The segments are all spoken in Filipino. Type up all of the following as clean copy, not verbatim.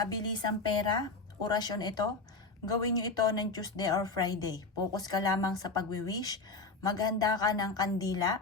Mabilisang pera, orasyon ito. Gawin nyo ito ng Tuesday or Friday. Focus ka lamang sa pagwi-wish. Maghanda ka ng kandila.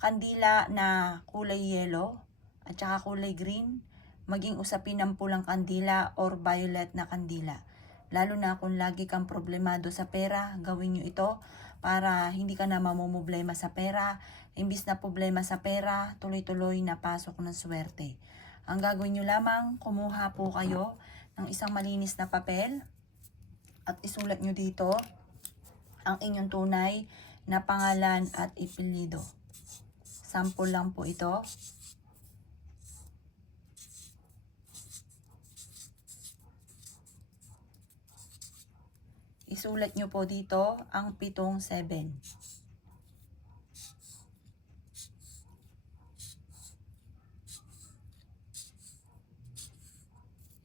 Kandila na kulay yellow at saka kulay green. Maging usapin ng pulang kandila or violet na kandila. Lalo na kung lagi kang problemado sa pera, gawin nyo ito para hindi ka na mamumblema sa pera. Imbis na problema sa pera, tuloy-tuloy na pasok ng swerte. Ang gagawin nyo lamang, kumuha po kayo ng isang malinis na papel at isulat nyo dito ang inyong tunay na pangalan at apelyido. Sample lang po ito. Isulat nyo po dito ang 7.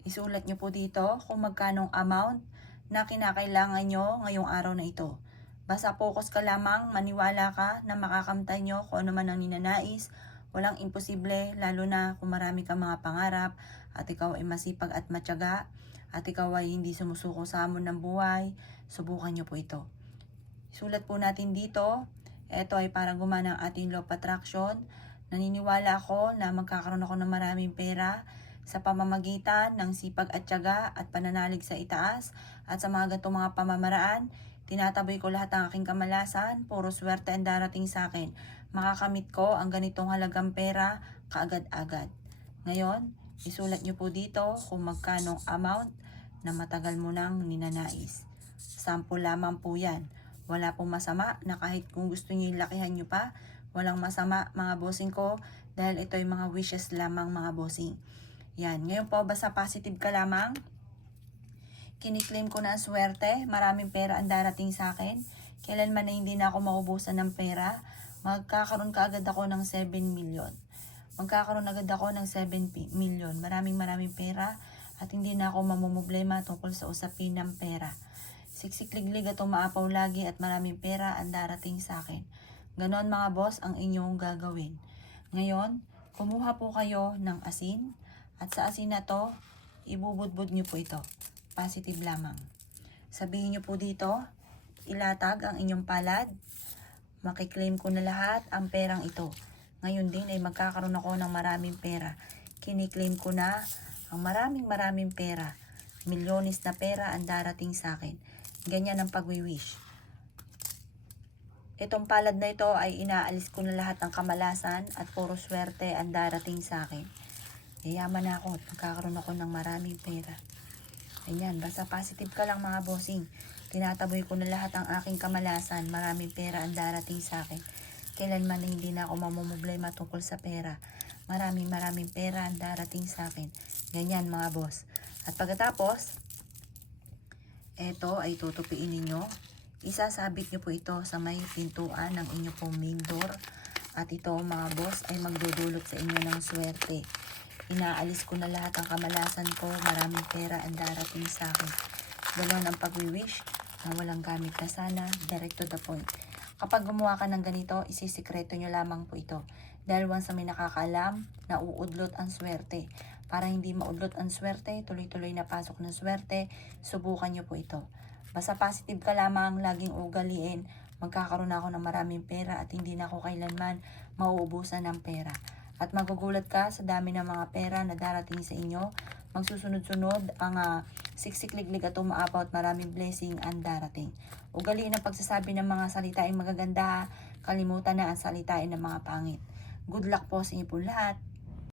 Isulat nyo po dito kung magkanong amount na kinakailangan nyo ngayong araw na ito. Basta focus ka lamang, maniwala ka na makakamtan nyo kung ano man ang ninanais. Walang imposible, lalo na kung marami kang mga pangarap at ikaw ay masipag at matyaga at ikaw ay hindi sumusuko sa hamon ng buhay. Subukan nyo po ito. Isulat po natin dito, ito ay para gumana ang ating law of attraction. Naniniwala ako na magkakaroon ako ng maraming pera sa pamamagitan ng sipag at tiyaga at pananalig sa itaas at sa mga ganitong mga pamamaraan. Tinataboy ko lahat ng aking kamalasan, puro swerte ang darating sa akin. Makakamit ko ang ganitong halagang pera kaagad-agad. Ngayon, isulat nyo po dito kung magkanong amount na matagal mo nang ninanais. Sample lamang po yan. Wala pong masama na kahit kung gusto nyo lakihan nyo pa, walang masama mga bossing ko dahil ito ay mga wishes lamang mga bossing. Yan, ngayon po basta positive ka lamang. Kiniklaim ko na ang swerte, maraming pera ang darating sa akin. Kailanman na hindi na ako maubusan ng pera, magkakaroon ka agad ako ng 7 million. Magkakaroon agad ako ng 7 million. Maraming pera at hindi na ako mamumblema tungkol sa usapin ng pera. Siksikliglig at umaapaw lagi at maraming pera ang darating sa akin. Ganon mga boss ang inyong gagawin. Ngayon, kumuha po kayo ng asin. At sa asin na to, ibubudbud nyo po ito. Positive lamang. Sabihin nyo po dito, ilatag ang inyong palad. Makiklaim ko na lahat ang perang ito. Ngayon din ay magkakaroon ako ng maraming pera. Kiniklaim ko na ang maraming pera. Milyones na pera ang darating sa akin. Ganyan ang pagwi-wish. Itong palad na ito ay inaalis ko na lahat ng kamalasan at puro swerte ang darating sa akin. Yayaman na ako at magkakaroon ako ng maraming pera. Ayan, basta positive ka lang mga bossing. Tinataboy ko na lahat ang aking kamalasan. Maraming pera ang darating sa akin. Kailanman na hindi na ako mamumblema tungkol sa pera. Maraming pera ang darating sa akin. Ganyan mga boss. At pagkatapos, eto ay tutupiin ninyo. Isasabit nyo po ito sa may pintuan ng inyo pong main door. At ito mga boss ay magdudulot sa inyo ng swerte. Inaalis ko na lahat ng kamalasan ko, maraming pera ang darating sa akin. Ganon ang pag-wish na walang gamit na sana, direct to the point. Kapag gumawa ka ng ganito, isisikreto nyo lamang po ito. Dahil once na may nakakaalam, nauudlot ang swerte. Para hindi maudlot ang swerte, tuloy-tuloy na pasok ng swerte, subukan nyo po ito. Basta positive ka lamang, laging ugaliin, magkakaroon ako ng maraming pera at hindi na ako kailanman mauubusan ng pera. At magugulat ka sa dami ng mga pera na darating sa inyo. Magsusunod-sunod ang siksikliglig at umaapaw at maraming blessing ang darating. Ugaliin ang pagsasabi ng mga salitaing magaganda. Kalimutan na ang salitain ng mga pangit. Good luck po sa inyo po lahat.